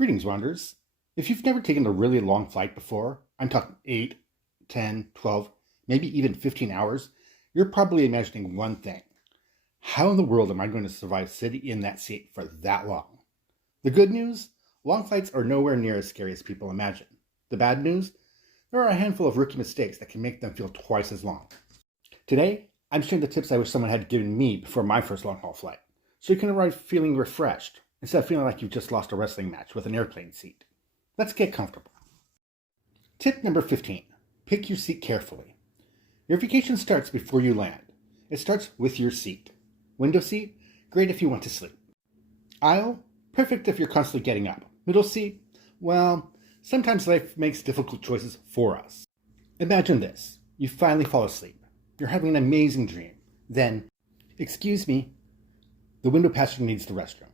Greetings, Wanderers. If you've never taken a really long flight before, I'm talking 8, 10, 12, maybe even 15 hours, you're probably imagining one thing. How in the world am I going to survive sitting in that seat for that long? The good news? Long flights are nowhere near as scary as people imagine. The bad news? There are a handful of rookie mistakes that can make them feel twice as long. Today, I'm sharing the tips I wish someone had given me before my first long-haul flight, so you can arrive feeling refreshed, instead of feeling like you've just lost a wrestling match with an airplane seat. Let's get comfortable. Tip number 15. Pick your seat carefully. Your vacation starts before you land. It starts with your seat. Window seat? Great if you want to sleep. Aisle? Perfect if you're constantly getting up. Middle seat? Well, sometimes life makes difficult choices for us. Imagine this. You finally fall asleep. You're having an amazing dream. Then, excuse me, the window passenger needs the restroom.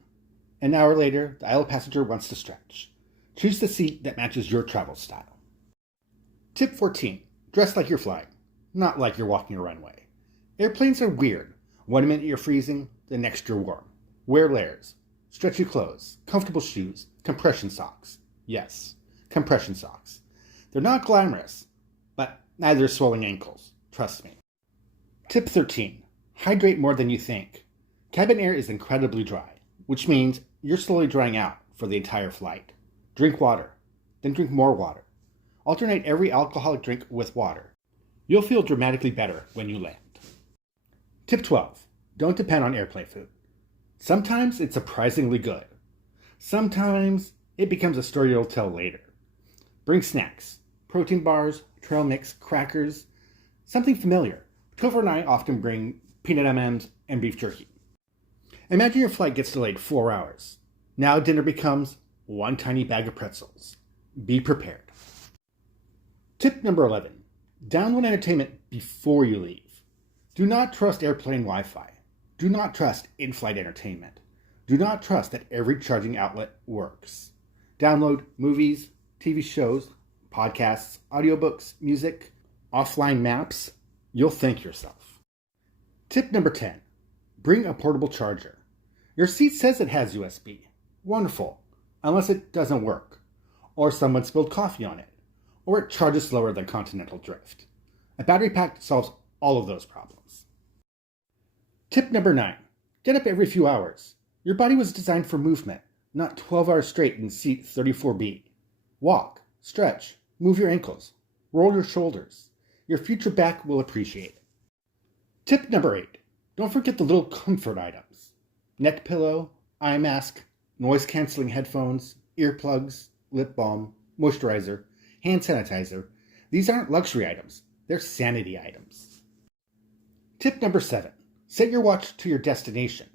An hour later, the aisle passenger wants to stretch. Choose the seat that matches your travel style. Tip 14. Dress like you're flying, not like you're walking a runway. Airplanes are weird. One minute you're freezing, the next you're warm. Wear layers. Stretchy clothes, comfortable shoes, compression socks. Yes, compression socks. They're not glamorous, but neither are swelling ankles. Trust me. Tip 13. Hydrate more than you think. Cabin air is incredibly dry, which means you're slowly drying out for the entire flight. Drink water, then drink more water. Alternate every alcoholic drink with water. You'll feel dramatically better when you land. Tip 12. Don't depend on airplane food. Sometimes it's surprisingly good. Sometimes it becomes a story you'll tell later. Bring snacks, protein bars, trail mix, crackers, something familiar. Topher and I often bring peanut M&Ms and beef jerky. Imagine your flight gets delayed 4 hours. Now dinner becomes one tiny bag of pretzels. Be prepared. Tip number 11. Download entertainment before you leave. Do not trust airplane Wi-Fi. Do not trust in-flight entertainment. Do not trust that every charging outlet works. Download movies, TV shows, podcasts, audiobooks, music, offline maps. You'll thank yourself. Tip number 10. Bring a portable charger. Your seat says it has USB. Wonderful. Unless it doesn't work, or someone spilled coffee on it, or it charges slower than continental drift. A battery pack solves all of those problems. Tip number 9. Get up every few hours. Your body was designed for movement, not 12 hours straight in seat 34B. Walk, stretch, move your ankles, roll your shoulders. Your future back will appreciate it. Tip number 8. Don't forget the little comfort items. Neck pillow, eye mask, noise-canceling headphones, earplugs, lip balm, moisturizer, hand sanitizer. These aren't luxury items. They're sanity items. Tip number 7. Set your watch to your destination.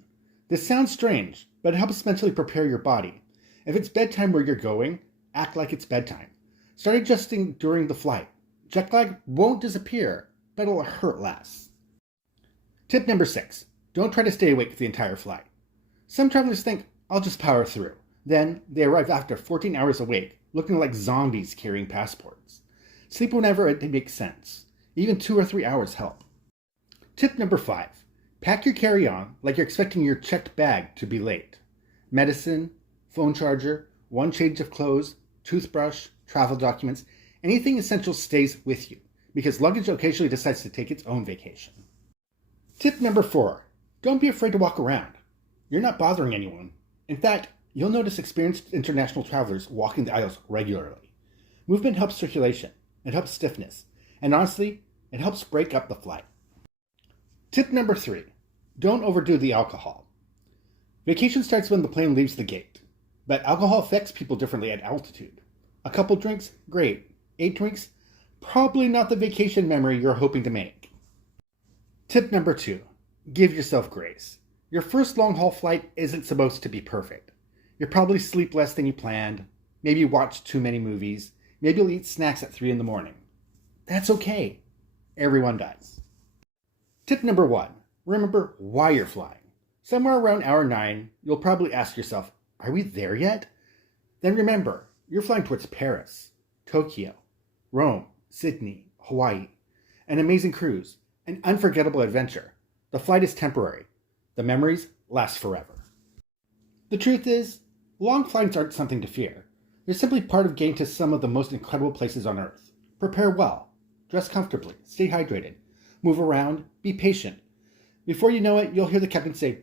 This sounds strange, but it helps mentally prepare your body. If it's bedtime where you're going, act like it's bedtime. Start adjusting during the flight. Jet lag won't disappear, but it'll hurt less. Tip number 6. Don't try to stay awake the entire flight. Some travelers think, I'll just power through. Then they arrive after 14 hours awake, looking like zombies carrying passports. Sleep whenever it makes sense. Even 2 or 3 hours help. Tip number 5. Pack your carry-on like you're expecting your checked bag to be late. Medicine, phone charger, one change of clothes, toothbrush, travel documents, anything essential stays with you, because luggage occasionally decides to take its own vacation. Tip number 4. Don't be afraid to walk around. You're not bothering anyone. In fact, you'll notice experienced international travelers walking the aisles regularly. Movement helps circulation, it helps stiffness, and honestly, it helps break up the flight. Tip number 3. Don't overdo the alcohol. Vacation starts when the plane leaves the gate, but alcohol affects people differently at altitude. A couple drinks, great. 8 drinks, probably not the vacation memory you're hoping to make. Tip number 2. Give yourself grace. Your first long-haul flight isn't supposed to be perfect. You'll probably sleep less than you planned, maybe watch too many movies, maybe you'll eat snacks at 3 in the morning. That's okay. Everyone does. Tip number 1. Remember why you're flying. Somewhere around hour 9, you'll probably ask yourself, are we there yet? Then remember, you're flying towards Paris, Tokyo, Rome, Sydney, Hawaii. An amazing cruise, an unforgettable adventure. The flight is temporary. The memories last forever. The truth is, Long flights aren't something to fear. They're simply part of getting to some of the most incredible places on Earth. Prepare well, dress comfortably, stay hydrated, move around, be patient. Before you know it, you'll hear the captain say,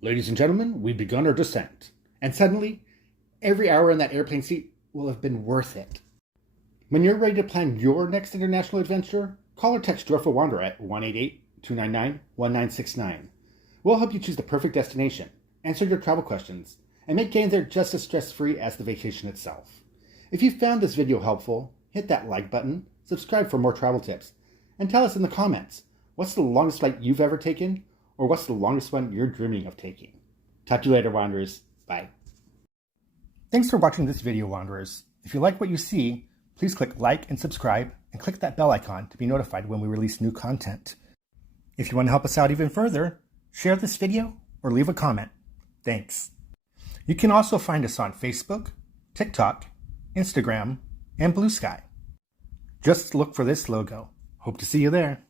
"Ladies and gentlemen, we've begun our descent." And suddenly, every hour in that airplane seat will have been worth it. When you're ready to plan your next international adventure, call or text Joyful Wanderer at 188-299-1969. We'll help you choose the perfect destination, answer your travel questions, and make getting there just as stress-free as the vacation itself. If you found this video helpful, hit that like button, subscribe for more travel tips, and tell us in the comments, what's the longest flight you've ever taken, or what's the longest one you're dreaming of taking? Talk to you later, Wanderers. Bye. Thanks for watching this video, Wanderers. If you like what you see, please click like and subscribe, and click that bell icon to be notified when we release new content. If you want to help us out even further, share this video or leave a comment. Thanks. You can also find us on Facebook, TikTok, Instagram, and Blue Sky. Just look for this logo. Hope to see you there.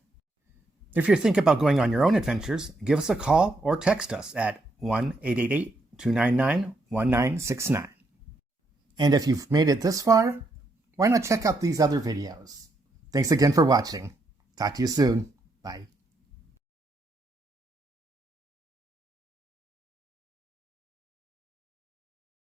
If you're thinking about going on your own adventures, give us a call or text us at 1-888-299-1969. And if you've made it this far, why not check out these other videos? Thanks again for watching. Talk to you soon. Bye.